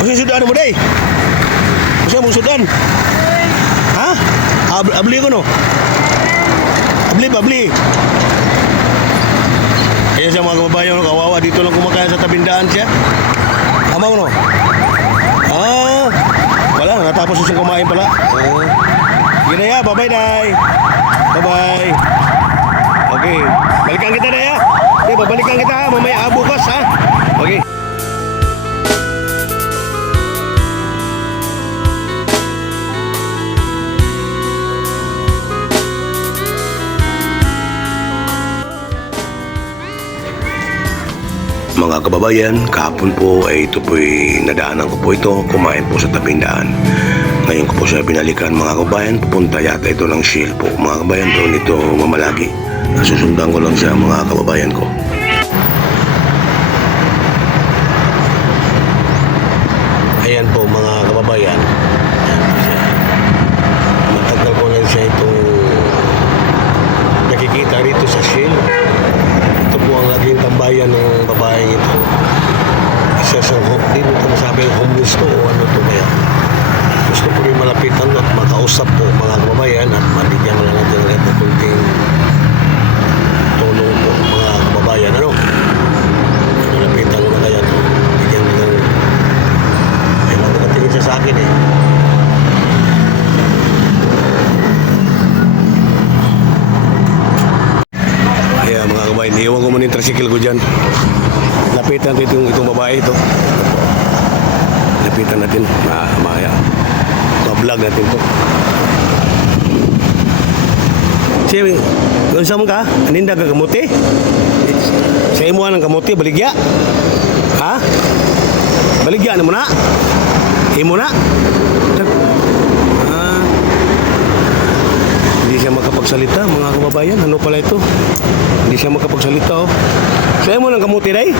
Kasi sudan mo day. Kasi mo sudan. Ha? Abli ko no. Abli. Kaya siya mga kababayan, kawawa dito lang kumakain sa tabindaan siya. Amang no. Wala, natapos siyang kumain pala. Gina ya, bye-bye day. Bye-bye. Okay, balikan kita day ya. Okay, babalikan kita ha, mamaya bukas ha. Okay. Mga kababayan, kahapon po ay ito po'y nadaanan ko po ito, kumain po sa tabing daan. Ngayon ko po siya binalikan mga kababayan, pupunta yata ito ng Shell po. Mga kababayan, doon ito mamalagi. Susundan ko lang siya mga kababayan ko. Ayan po mga kababayan. Matagal ko na siya itong nakikita rito sa Shell. Ito po ang laging tambayan ng babaeng ito. Isa sa di mo masabi homeless to o ano to kaya. Gusto ko rin malapitan at makausap po mga kababayan at mabigyan mo lang natin rin na kunting tulong po mga kababayan. Ano? Malapitan mo na kaya to. Bigyan mo lang. Ay lang nakatingin siya sa akin eh. Kaya mga kababayan, iwan ko muna yung tricycle ko dyan. Lapitan natin itong babae ito. Lapitan natin. Ma-vlog natin ito. Siya, gawin sa ka? Aninda ka kamuti? Sa imo ng kamuti, baligya? Ha? Baligya na mo na? Imo na? Hindi siya makapagsalita, mga kababayan. Ano pala ito? Hindi siya makapagsalita, oh. Sa imo ng kamuti, day?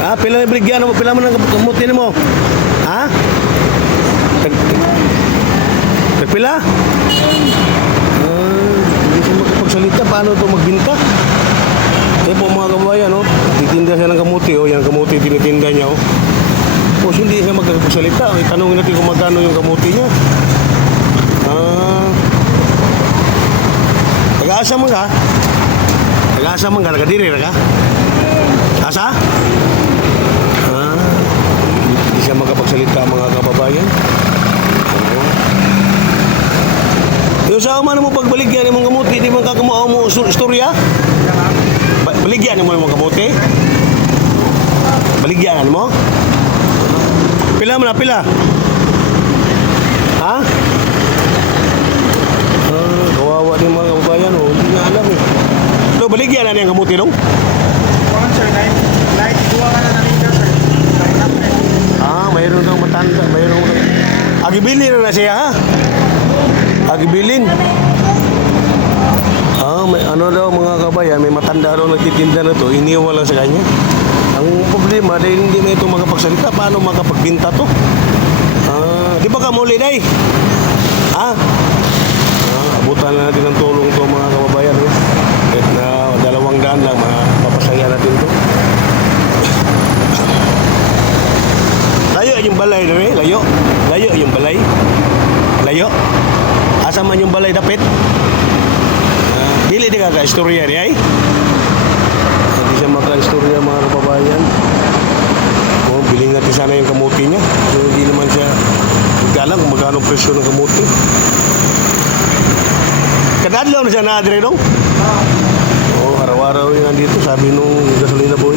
Ha? Pila na baligya mo? Pila mo ng kamuti mo? Ha? Tagpila? Hindi siya makapagsalita. Paano ito magbinta? Kaya po mga kababayan, oh. Titinda siya ng kamuti, oh. Yan kamuti tinitinda niya, oh. Tapos hindi siya magkapagsalita. Oh. Tanungin natin kung magkano yung kamuti niya. Taga-asa mo ka? Taga-asa mo ka? Nakadiri na ka? Asa? Hindi siya makapagsalita mga kababayan. Yung sa umano mo pagbaligyan ng mga kamuti, di man kakamao mo istorya? Baligyan mo ng mga kamuti? Baligyan mo? Pila mo na, pila? Ha? Kawawa din mga kababayan, oh. Hindi na alam eh. So, baligyan na niyang kamuti nung? Kuwan sir, light duwa ka na nalinda sir. Mayroon kang matanda, mayroon kang... Agibilin na siya, ha? Agibilin. May ano daw mga kabayan, may matanda daw nagtitinda na to, iniwan lang sa kanya. Ang problema, dahil hindi na ito makapagsalita, paano makapagbinta to? Di ba ka muli, day? Ha? Abutan na natin ng tulong to mga kababayan. Kahit na 200 lang, mapapasaya natin to. Layo yung balay, no? Layo. Layo yung balay. Layo. Asa man yung balay dapit? Dili di ka ka-istorya ni ay? Hindi siya maka-istorya mga kababayan. Biling natin sana yung kamuti niya. So hindi naman siya galang kung magkano presyo ng kamuti. Kadadlaw na siya na-adre nung? Araw-araw yung nandito, sabi nung gasolina boy.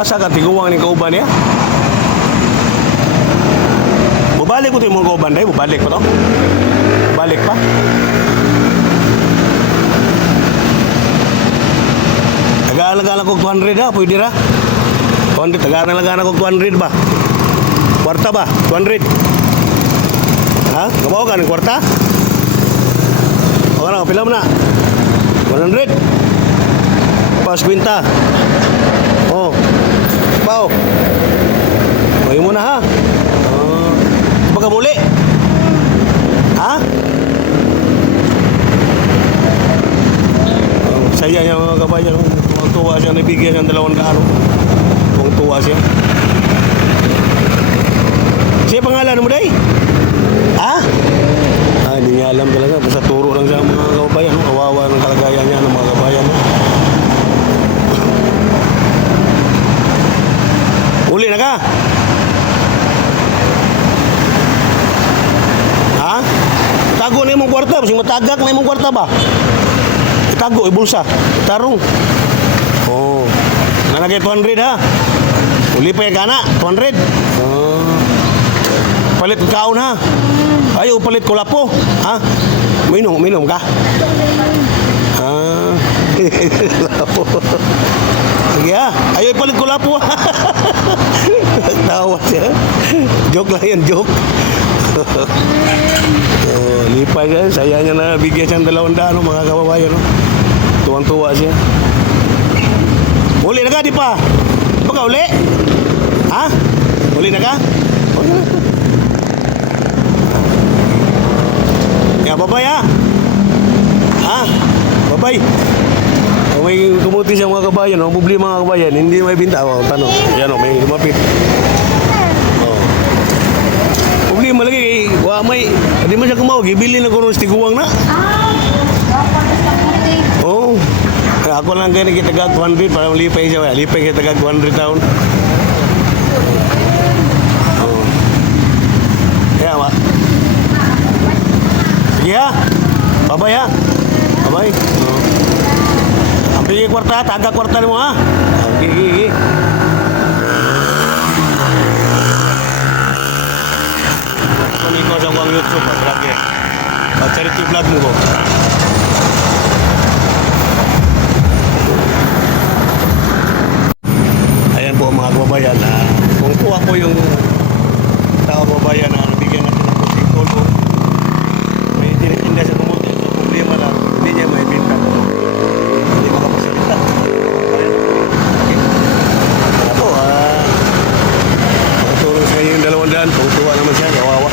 Asa ka tiguwang ng kauban niya? Bubalik ko ito yung mga kauban day, bubalik pa to? Balik pa? Taga-alagala ko 200 ha, pwede ra? 200, taga-alagala ko 200 ba? Kwarta ba? 200? Ha? Kabaw ka ng kwarta? O ka na, pila mo na? 100? Pas kwinta. Oh. Pao. Huwag mo na ha. Baka muli. Ha? Saya niya mga kabayan. Tuwa siya, nabigyan ng 200. Tuwa siya. Siya pangalan mo, Day? Ha? Hindi niya alam talaga. Basta turo lang siya mga kabayan. Kawawa ng kalagayan niya ng mga kabayan. Uli na ka? Ha? Tago na imong kwarta. Masing matagak na imong kwarta ba? Itago, ibulsa. Tarong. Oh. Nanagay 200 ha? Uli pa yung kana. 200. Oh. Palit kaon ha? Ayaw palit ko lapo. Ha? Minom ka? Ah. Lapo. Sige ha? Ayaw palit ko lapo. Tawa siya. Joke lang yan, joke. Oh, lipay siya. Saya niya na bigyan siyang 200 mga kababayan. No? Tuwang-tuwa siya. Uli na ka, di pa? Di pa ka uli? Ha? Uli na ka? Uli na ka. Ya, babay ha? Ha? Babay. Kung may tumuti siya mga kabayan, ang bubli mga kabayan, hindi may binta. O, tanong. Yan o, may lumapit. O. Bubli mo lagi, wa may, hindi mo siya kumawag, ibili na kung stiguwang na. Oo. Ako lang kaya nakitagag 200, parang lipay siya. Lipay kita tagag 200 taon. Oo. Kaya ba? Sige ha. Babay ha. Babay. Oo. Ang bigay kwarta, taga kwarta mo ha. Gigi. Kunin ko sa buong YouTube. Vlog yan. Charity vlog mo ko. Ayan po mga kababayan. Kung po ako yung tao kababayan na nabigyan natin ng puting tulong, may tinitinda sa tumutin sa problema lang, hindi niya may binta ko. Hindi makapasalita. Ako, makatulong sa kanya yung 200, kung tuwa naman siya, kawawa.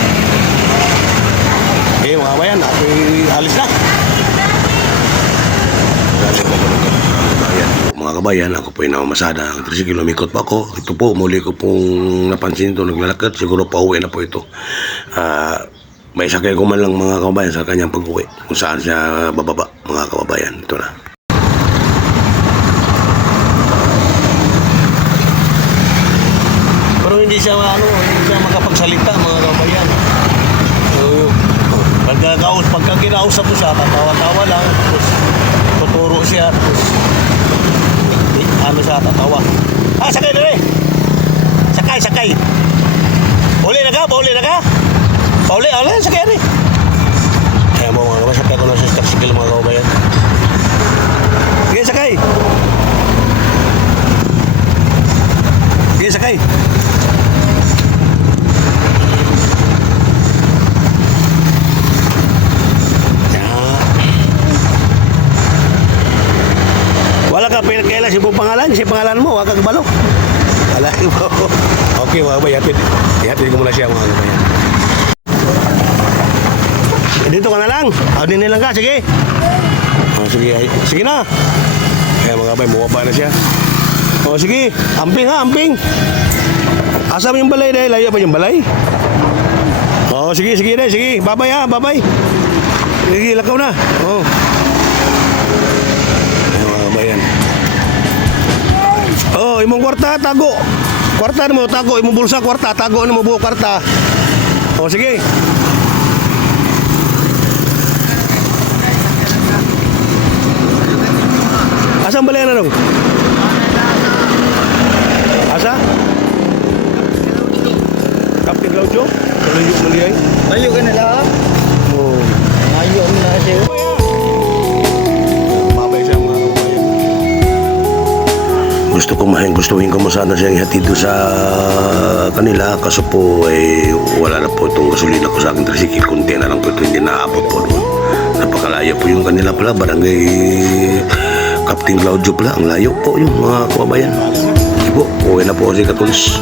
Mga kababayan, ako'y alis na. Mga kabayan, ako po yung namamasada. 3 kilomikot pa ako. Ito po, muli ko pong napansin ito, naglalakad. Siguro pa uwi na po ito. May sakay ko man lang mga kababayan sa kanyang pag-uwi. Kung saan siya bababa, mga kababayan. Ito na. Pero hindi siya makapagsalita mga kababayan. Pagka kinausap ko siya, tatawa-tawa lang. Tapos tuturo siya. Tapos ano siya, tatawa. Sakay na rin. Sakay. Uli na ka? Pauli na ka? Pauli, sakay rin. Kaya mo mga kababayan, sakay ko na sa tricycle mga kababayan. Sige, sakay. Sige, sakay. Wala ka pinagkailan si pangalan mo, wag kang balo. Wala mo. Okay mga kabayan, ihatid ko muna siya mga kabayan. Dito ka na lang. Din lang ka, sige. Sige na. Kaya mga kabayan, bumaba na siya. Sige, amping ha, amping. Asam yung balay dahil, layo pa yung balay. Sige, dahil, sige. Babay ha, babay. Sige, lakaw na. Bayan. Imong kwarta tago. Kwarta mo tago, imong bulsa kwarta tago mo buo kwarta. Sige. Asa ang balayan na dong? Asa? Captain Claudio? Layo mo liay? Layo ka na lang. Layo na siya. Gustuhin ko mo sana siyang ihatid sa kanila kaso po wala na po itong gasolina ko sa akin tricycle, kunti na lang po ito, hindi naabot po doon. Napakalayo po yung kanila pala, barangay Captain Claudio pala, ang layo po yung mga kababayan. Sige po, uwi na po si Katulis.